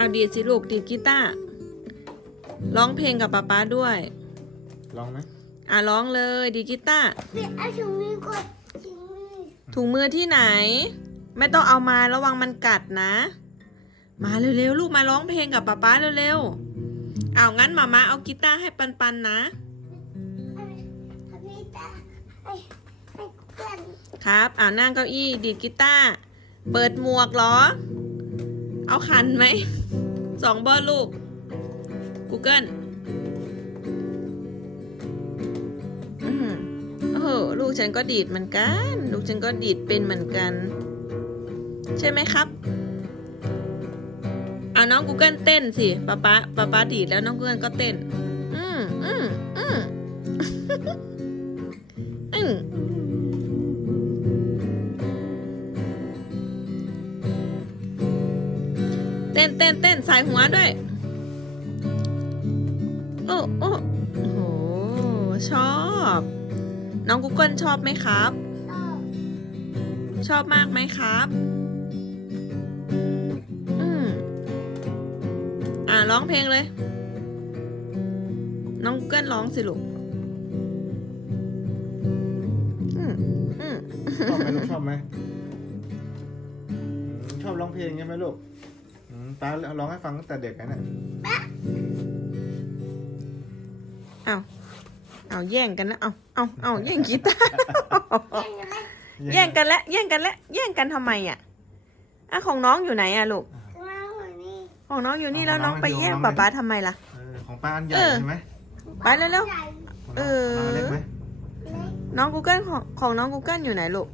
เอาดีดสิลูกดีดกีตาร์ร้องเพลงกับป๊าป๊าด้วยลองไหมอะร้องเลยดีดกีตาร์เดี๋ยวเอาถุงมือกดถุงมือถุงมือที่ไหน ไม่ต้องเอามาระวังมันกัดนะ มาเร็วๆลูกมาร้องเพลงกับป๊าป๊าเร็วๆเอางั้นมามาเอากีตาร์ให้ปันๆนะให้พี่ตาให้ให้เพื่อนครับอ่านั่งเก้าอี้ดีดกีตาร์เปิดหมวกเหรอ เอาคันไหมสองบอลลูก Google อือโอ้โหลูกฉันก็ดีดเหมือนกัน ลูกฉันก็ดีดเป็นเหมือนกัน ใช่ไหมครับ เอาน้อง Google เต้นสิป๊าป๊าป๊าป๊าดีดแล้วน้อง Google ก็เต้น อืมอืมอืมอืม ต้นเต้นเต้นสายหัวด้วยโอ้โอ้โอ้โห ชอบ น้องกูเกิลชอบไหมครับชอบชอบมากไหมครับอืมอ่าร้องเพลงเลย น้องกูเกิลร้องสิลูกอืมอืมชอบไหมลูกชอบไหมอืมชอบร้องเพลงใช่ไหมลูก อืมป้าร้องให้ฟังตั้งแต่เด็กนะเนี่ยเอาเอาแย่งกันนะเอาเอาเอาแย่งกีตาร์ยังไงแย่งกันแล้วแย่งกันแล้วแย่งกันทำไมอะอะของน้องอยู่ไหนอะลูกมาหัวนี่ของน้องอยู่นี่แล้วน้องไปแย่งป๊าป๊าทำไมล่ะเออของป้าอันใหญ่เออใช่ไหมไปเร็วใหญ่ของเอน้องอน้องเล็กไหมเล็กน้องกูเกิลของของน้องกูเกิลอยู่ไหนลูก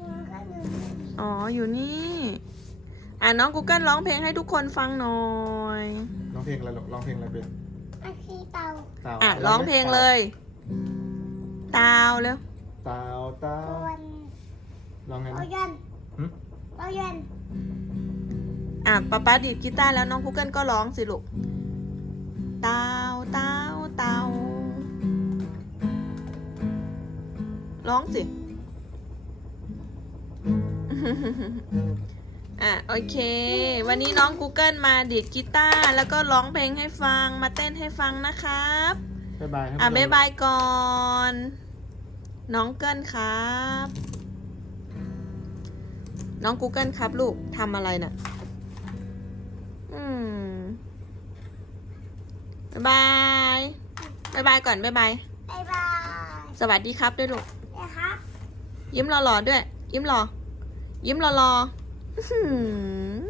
มันก็อยู่อ๋ออยู่นี่ อะน้องกูเกิลร้องเพลงให้ทุกคนฟังหน่อยร้องเพลงอะไรลูกร้องเพลงอะไรเป็นไอ้พี่เต่าเต่าอะร้องเพลงเลยตาวเร็วเต่าเต่าตวนร้องไงเรานะยันหึเรายันอะป๊าป๊าดีดกีตาร์แล้วน้องกูเกิลก็ร้องสิลูกตาวตาวตาวร้องสิ อะโอเค วันนี้น้อง Google มาดีดกีตาร์แล้วก็ร้องเพลงให้ฟังมาเต้นให้ฟังนะครับ บ๊ายบายครับอะบ๊ายบายก่อน น้องเกิลครับ น้อง Google ครับลูกทำอะไรน่ะอืมบ๊ายบายบ๊ายบายก่อนบ๊ายบายบ๊ายบายสวัสดีครับด้วยลูกนะครับยิ้มหล่อๆด้วย ยิ้มหล่อยิ้มหล่อๆ อื้อหือ